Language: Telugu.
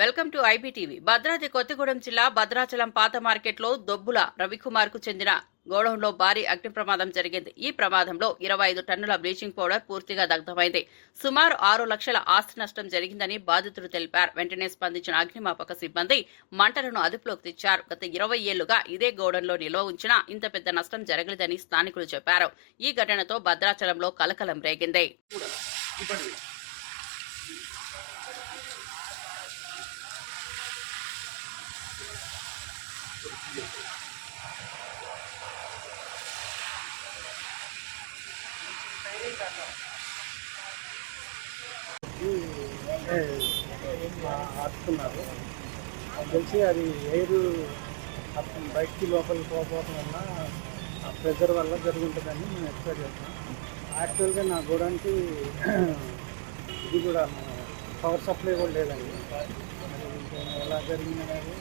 Welcome to IBTV. Bhadradri Kothagudem జిల్లా భద్రాచలం పాత మార్కెట్లో దొబ్బుల రవికుమార్ కు చెందిన గోడౌన్లో భారీ అగ్ని ప్రమాదం జరిగింది. ఈ ప్రమాదంలో 25 టన్నుల బ్లీచింగ్ పౌడర్ పూర్తిగా దగ్ధమైంది. సుమారు 6 లక్షల ఆస్తి నష్టం జరిగిందని బాధితులు తెలిపారు. వెంటనే స్పందించిన అగ్నిమాపక సిబ్బంది మంటలను అదుపులోకి తెచ్చారు. గత 20 ఏళ్లుగా ఇదే గోడౌన్లో నిల్వ ఉంచినా ఇంత పెద్ద నష్టం జరగలేదని స్థానికులు చెప్పారు. ఈ ఘటనతో భద్రాచలంలో కలకలం రేగింది. ఆడుతున్నారు తెలిసి అది ఎయిర్ బయటికి లోపలికి పోకపోవడం వల్ల ఆ ప్రెజర్ వల్ల జరుగుతుందని మేము ఎక్స్పెక్ట్ చేస్తాం. యాక్చువల్గా నా గోడానికి ఇది కూడా పవర్ సప్లై కూడా లేదండి. ఎలా జరిగిందనేది